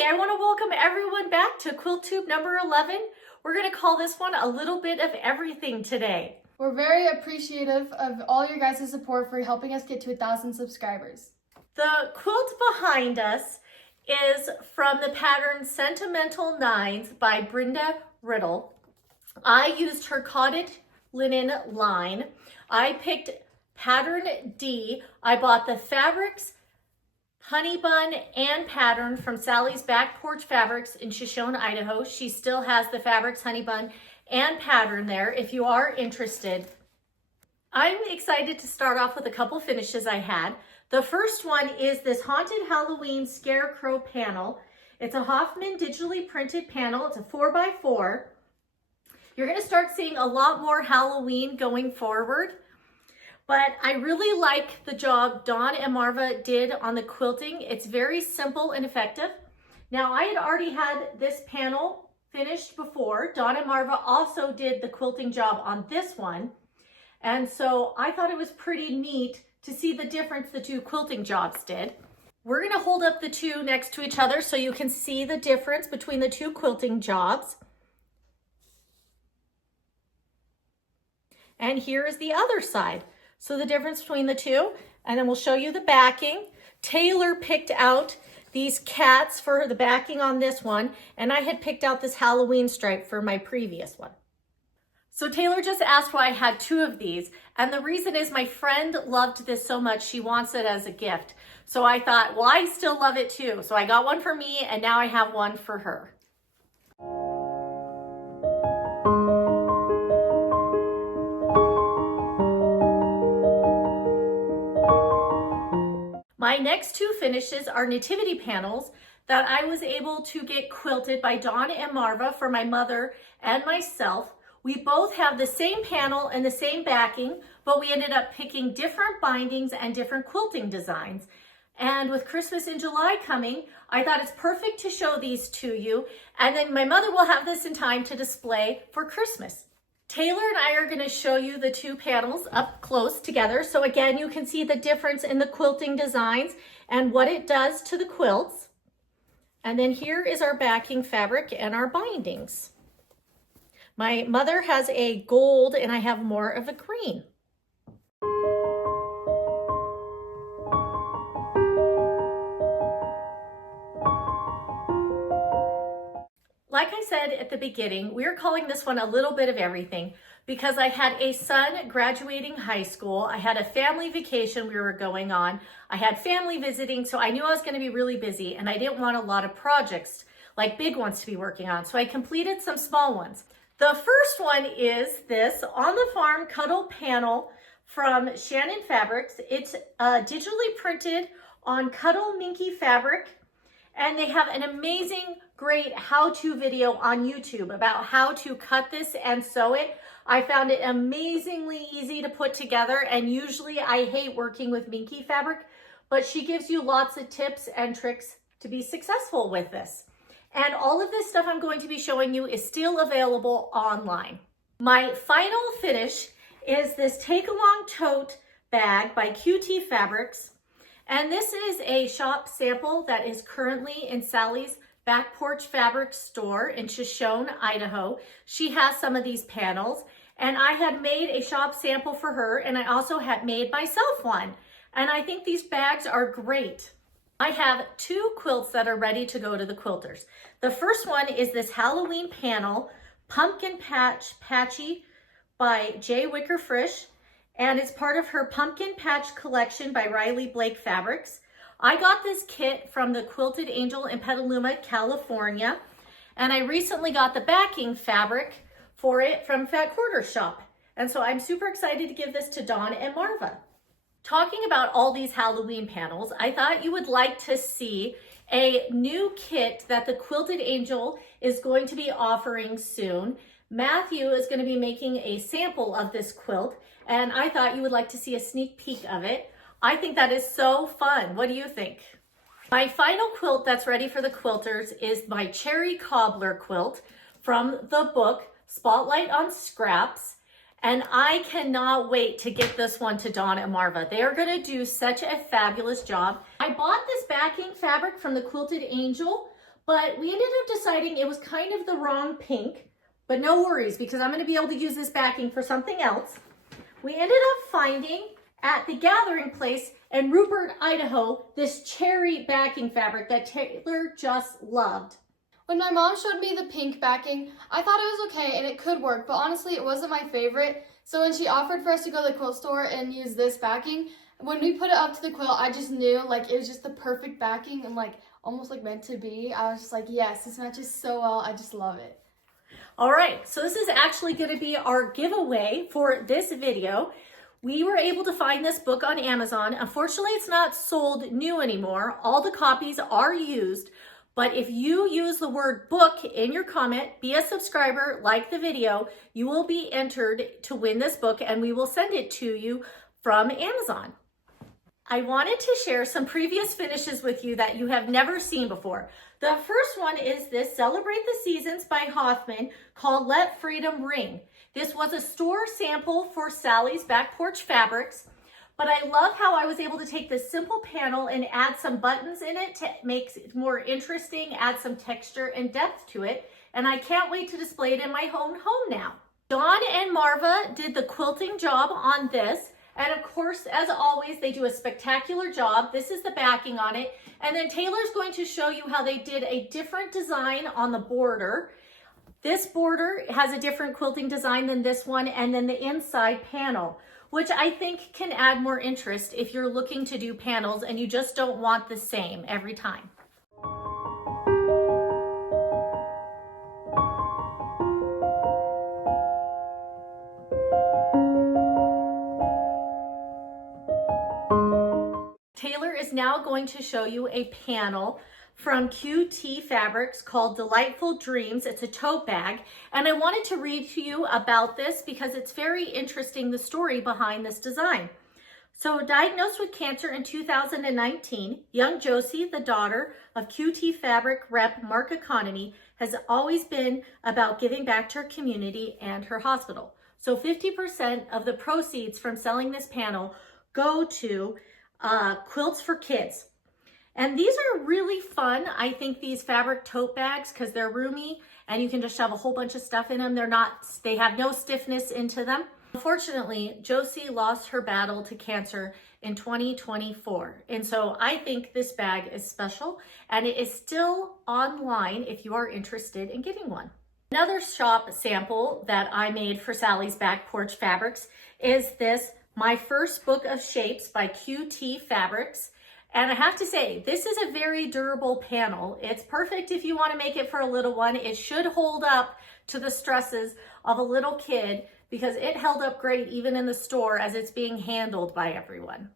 Hi, I want to welcome everyone back to QuiltTube number 11. We're going to call this one a little bit of everything today. We're very appreciative of all your guys' support for helping us get to 1,000 subscribers. The quilt behind us is from the pattern Sentimental Nines by Brenda Riddle. I used her cottage linen line. I picked pattern D. I bought the fabrics, honey bun, and pattern from Salli's BackPorch Fabrics in Shoshone, Idaho. She still has the fabrics, honey bun, and pattern there if you are interested. I'm excited to start off with a couple finishes I had. The first one is this Haunted Halloween Scarecrow panel. It's a Hoffman digitally printed panel. It's a 4x4. You're going to start seeing a lot more Halloween going forward. But I really like the job Don and Marva did on the quilting. It's very simple and effective. Now, I had already had this panel finished before. Don and Marva also did the quilting job on this one. And so I thought it was pretty neat to see the difference the two quilting jobs did. We're going to hold up the two next to each other so you can see the difference between the two quilting jobs. And here is the other side. So the difference between the two, and then we'll show you the backing. Taylor picked out these cats for the backing on this one, and I had picked out this Halloween stripe for my previous one. So Taylor just asked why I had two of these, and the reason is my friend loved this so much, she wants it as a gift. So I thought, well, I still love it too. So I got one for me, and now I have one for her. My next two finishes are nativity panels that I was able to get quilted by Don and Marva for my mother and myself. We both have the same panel and the same backing, but we ended up picking different bindings and different quilting designs. And with Christmas in July coming, I thought it's perfect to show these to you. And then my mother will have this in time to display for Christmas. Taylor and I are going to show you the two panels up close together. So again, you can see the difference in the quilting designs and what it does to the quilts. And then here is our backing fabric and our bindings. My mother has a gold and I have more of a green. Like I said at the beginning, we're calling this one a little bit of everything because I had a son graduating high school. I had a family vacation we were going on. I had family visiting, so I knew I was going to be really busy and I didn't want a lot of projects, like big ones, to be working on. So I completed some small ones. The first one is this On the Farm Cuddle panel from Shannon Fabrics. It's digitally printed on Cuddle Minky fabric. And they have an amazing, great how-to video on YouTube about how to cut this and sew it. I found it amazingly easy to put together, and usually I hate working with minky fabric, but she gives you lots of tips and tricks to be successful with this. And all of this stuff I'm going to be showing you is still available online. My final finish is this Take Along Tote bag by QT Fabrics. And this is a shop sample that is currently in Salli's BackPorch Fabric store in Shoshone, Idaho. She has some of these panels, and I had made a shop sample for her, and I also had made myself one. And I think these bags are great. I have two quilts that are ready to go to the quilters. The first one is this Halloween panel, Pumpkin Patchy by J. Wicker Frisch. And it's part of her Pumpkin Patch collection by Riley Blake Fabrics. I got this kit from the Quilted Angel in Petaluma, California. And I recently got the backing fabric for it from Fat Quarter Shop. And so I'm super excited to give this to Don and Marva. Talking about all these Halloween panels, I thought you would like to see a new kit that the Quilted Angel is going to be offering soon. Matthew is going to be making a sample of this quilt, and I thought you would like to see a sneak peek of it. I think that is so fun. What do you think? My final quilt that's ready for the quilters is my Cherry Cobbler quilt from the book Spotlight on Scraps. And I cannot wait to get this one to Don and Marva. They are going to do such a fabulous job. I bought this backing fabric from the Quilted Angel but we ended up deciding it was kind of the wrong pink, but no worries because I'm going to be able to use this backing for something else. We ended up finding at the Gathering Place in Rupert, Idaho, this cherry backing fabric that Taylor just loved. When my mom showed me the pink backing, I thought it was okay and it could work, but honestly it wasn't my favorite. So when she offered for us to go to the quilt store and use this backing, when we put it up to the quilt, I just knew like it was just the perfect backing and like almost like meant to be. I was just like, yes, this matches so well. I just love it. All right, so this is actually going to be our giveaway for this video. We were able to find this book on Amazon. Unfortunately, it's not sold new anymore. All the copies are used. But if you use the word book in your comment, be a subscriber, like the video, you will be entered to win this book and we will send it to you from Amazon. I wanted to share some previous finishes with you that you have never seen before. The first one is this Celebrate the Seasons by Hoffman called Let Freedom Ring. This was a store sample for Salli's BackPorch Fabrics. But I love how I was able to take this simple panel and add some buttons in it to make it more interesting, add some texture and depth to it. And I can't wait to display it in my home now. Don and Marva did the quilting job on this. And of course, as always, they do a spectacular job. This is the backing on it. And then Taylor's going to show you how they did a different design on the border. This border has a different quilting design than this one, and then the inside panel, which I think can add more interest if you're looking to do panels and you just don't want the same every time. Taylor is now going to show you a panel from QT Fabrics called Delightful Dreams. It's a tote bag, and I wanted to read to you about this because it's very interesting, the story behind this design. So, diagnosed with cancer in 2019, young Josie, the daughter of QT Fabric rep Mark Economy, has always been about giving back to her community and her hospital. So 50% of the proceeds from selling this panel go to Quilts for Kids. And these are really fun. I think these fabric tote bags, because they're roomy and you can just shove a whole bunch of stuff in them. They have no stiffness into them. Unfortunately, Josie lost her battle to cancer in 2024. And so I think this bag is special and it is still online if you are interested in getting one. Another shop sample that I made for Salli's BackPorch Fabrics is this My First Book of Shapes by QT Fabrics. And I have to say, this is a very durable panel. It's perfect if you want to make it for a little one. It should hold up to the stresses of a little kid because it held up great even in the store as it's being handled by everyone.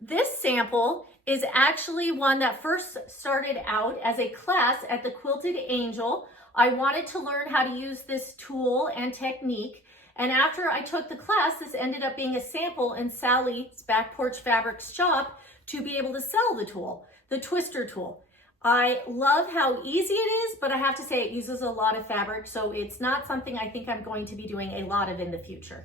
This sample is actually one that first started out as a class at the Quilted Angel. I wanted to learn how to use this tool and technique. And after I took the class, this ended up being a sample in Salli's BackPorch Fabrics shop to be able to sell the tool, the twister tool. I love how easy it is, but I have to say it uses a lot of fabric, so it's not something I think I'm going to be doing a lot of in the future.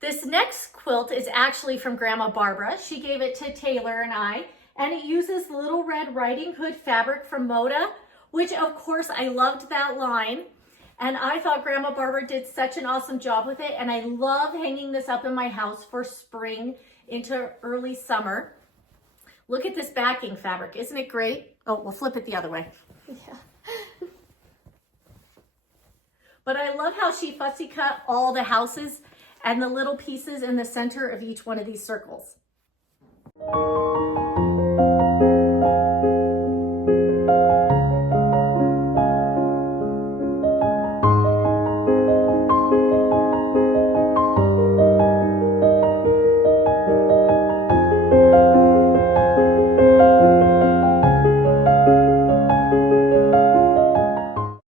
This next quilt is actually from Grandma Barbara. She gave it to Taylor and I, and it uses Little Red Riding Hood fabric from Moda, which of course I loved that line. And I thought Grandma Barbara did such an awesome job with it, and I love hanging this up in my house for spring into early summer. Look at this backing fabric, isn't it great? Oh, we'll flip it the other way. Yeah. But I love how she fussy cut all the houses and the little pieces in the center of each one of these circles.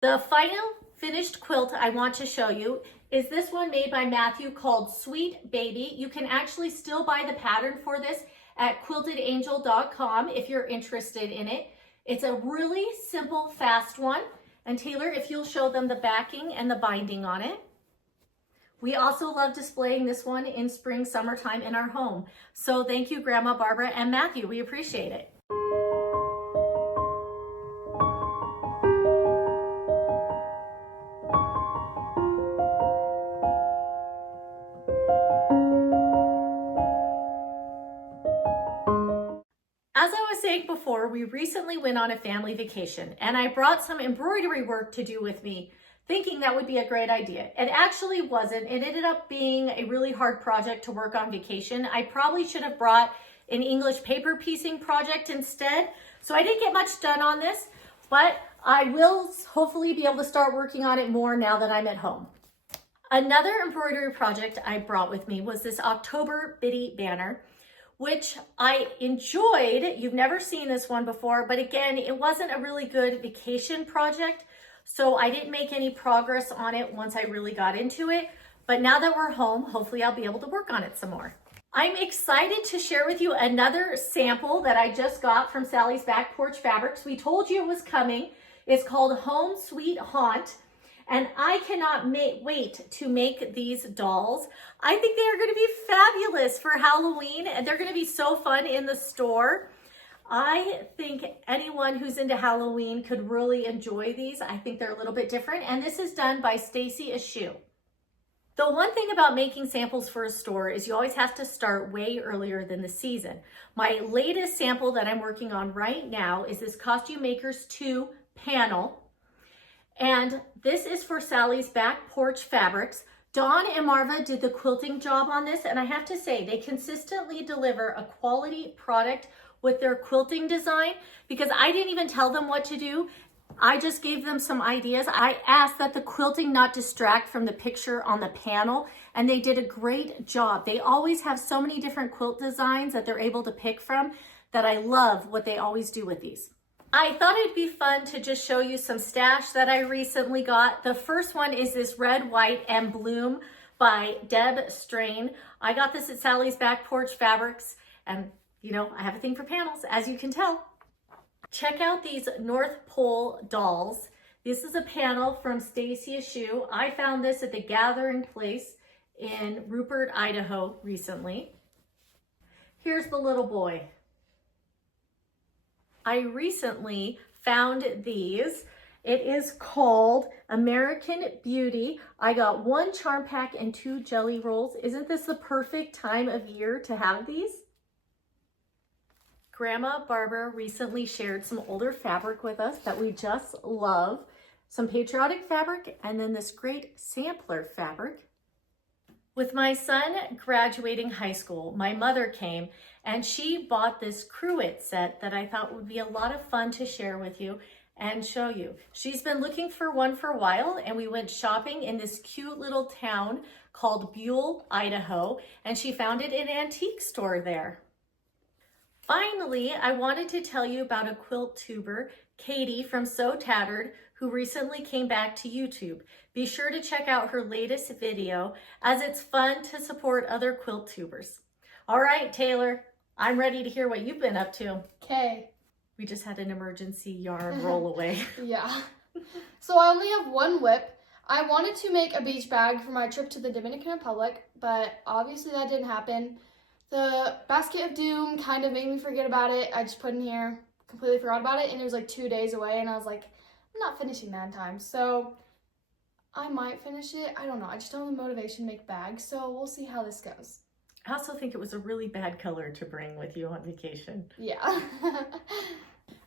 The final finished quilt I want to show you is this one made by Matthew called Sweet Baby. You can actually still buy the pattern for this at quiltedangel.com if you're interested in it. It's a really simple, fast one. And Taylor, if you'll show them the backing and the binding on it. We also love displaying this one in spring, summertime in our home. So thank you, Grandma Barbara and Matthew. We appreciate it. As I was saying before, we recently went on a family vacation and I brought some embroidery work to do with me, thinking that would be a great idea. It actually wasn't. It ended up being a really hard project to work on vacation. I probably should have brought an English paper piecing project instead. So I didn't get much done on this, but I will hopefully be able to start working on it more now that I'm at home. Another embroidery project I brought with me was this October Biddy banner, which I enjoyed. You've never seen this one before, but again, it wasn't a really good vacation project. So I didn't make any progress on it once I really got into it. But now that we're home, hopefully I'll be able to work on it some more. I'm excited to share with you another sample that I just got from Salli's BackPorch Fabrics. We told you it was coming. It's called Home Sweet Haunt. And I cannot wait to make these dolls. I think they are going to be fabulous for Halloween, and they're going to be so fun in the store. I think anyone who's into Halloween could really enjoy these. I think they're a little bit different, and this is done by Stacy Ashu. The one thing about making samples for a store is you always have to start way earlier than the season. My latest sample that I'm working on right now is this Costume Makers 2 panel. And this is for Salli's BackPorch Fabrics. Don and Marva did the quilting job on this, and I have to say they consistently deliver a quality product with their quilting design, because I didn't even tell them what to do. I just gave them some ideas. I asked that the quilting not distract from the picture on the panel, and they did a great job. They always have so many different quilt designs that they're able to pick from that I love what they always do with these. I thought it'd be fun to just show you some stash that I recently got. The first one is this Red, White, and Bloom by Deb Strain. I got this at Salli's BackPorch Fabrics, and you know, I have a thing for panels, as you can tell. Check out these North Pole dolls. This is a panel from Stacy Ashu. I found this at the Gathering Place in Rupert, Idaho recently. Here's the little boy. I recently found these. It is called American Beauty. I got 1 charm pack and 2 jelly rolls. Isn't this the perfect time of year to have these? Grandma Barbara recently shared some older fabric with us that we just love. Some patriotic fabric, and then this great sampler fabric. With my son graduating high school, my mother came and she bought this Quilted set that I thought would be a lot of fun to share with you and show you. She's been looking for one for a while, and we went shopping in this cute little town called Buell, Idaho, and she found it in an antique store there. Finally, I wanted to tell you about a quilt tuber, Katie from So Tattered, who recently came back to YouTube. Be sure to check out her latest video, as it's fun to support other quilt tubers. All right, Taylor, I'm ready to hear what you've been up to. Okay. We just had an emergency yarn roll away. Yeah. So I only have 1 whip. I wanted to make a beach bag for my trip to the Dominican Republic, but obviously that didn't happen. The basket of doom kind of made me forget about it. I just put in here, completely forgot about it, and it was like 2 days away, and I was like, I'm not finishing that in time. So I might finish it. I don't know. I just don't have the motivation to make bags, so we'll see how this goes. I also think it was a really bad color to bring with you on vacation. Yeah.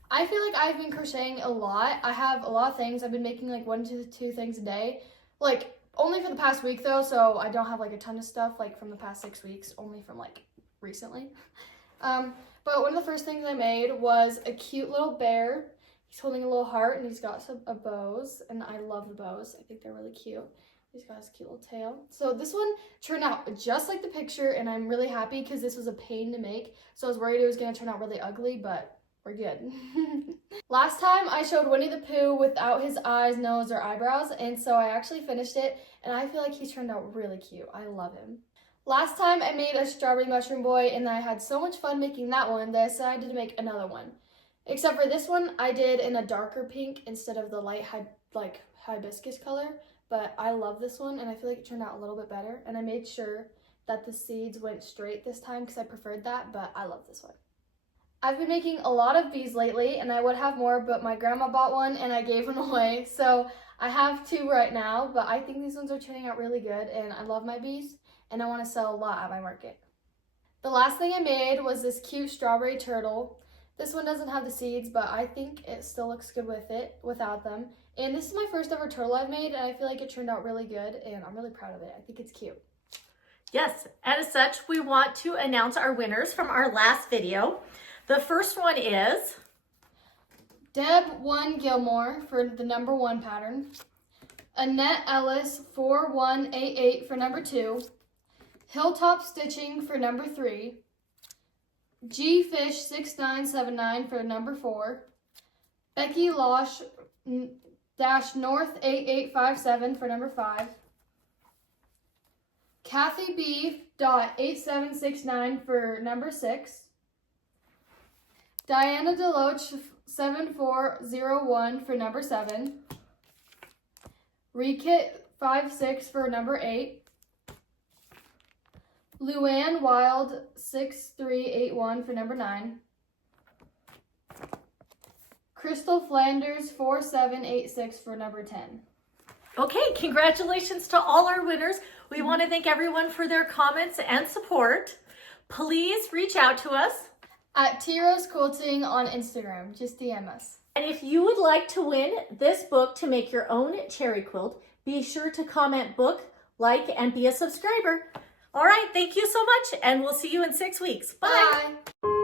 I feel like I've been crocheting a lot. I have a lot of things. I've been making like 1 to 2 things a day. Like only for the past week though, so I don't have like a ton of stuff like from the past 6 weeks, only from like recently. But one of the first things I made was a cute little bear. He's holding a little heart and he's got some bows, and I love the bows. I think they're really cute. He's got his cute little tail. So this one turned out just like the picture, and I'm really happy because this was a pain to make. So I was worried it was going to turn out really ugly, but we're good. Last time I showed Winnie the Pooh without his eyes, nose, or eyebrows, and so I actually finished it, and I feel like he's turned out really cute. I love him. Last time I made a strawberry mushroom boy, and I had so much fun making that one that I decided to make another one. Except for this one, I did in a darker pink instead of the light hibiscus color. But I love this one, and I feel like it turned out a little bit better. And I made sure that the seeds went straight this time because I preferred that, but I love this one. I've been making a lot of these lately, and I would have more, but my grandma bought one and I gave one away. So I have 2 right now, but I think these ones are turning out really good, and I love my bees, and I want to sell a lot at my market. The last thing I made was this cute strawberry turtle. This one doesn't have the seeds, but I think it still looks good without them. And this is my first ever turtle I've made, and I feel like it turned out really good, and I'm really proud of it. I think it's cute. Yes, and as such, we want to announce our winners from our last video. The first one is Deb1 Gilmore for the number 1 pattern. Annette Ellis 4188 for number 2. Hilltop Stitching for number 3. Gfish 6979 for number 4. Becky Losh North 8857 for number 5. Kathy B. 8769 for number 6. Diana Deloach 7401 for number 7. Rekit 56 for number 8. Luann Wild 6381 for number 9. Crystal Flanders 4786 for number 10. Okay, congratulations to all our winners. We want to thank everyone for their comments and support. Please reach out to us At Tiro's Quilting on Instagram. Just DM us. And if you would like to win this book to make your own cherry quilt, be sure to comment book, like, and be a subscriber. All right, thank you so much, and we'll see you in 6 weeks. Bye. Bye.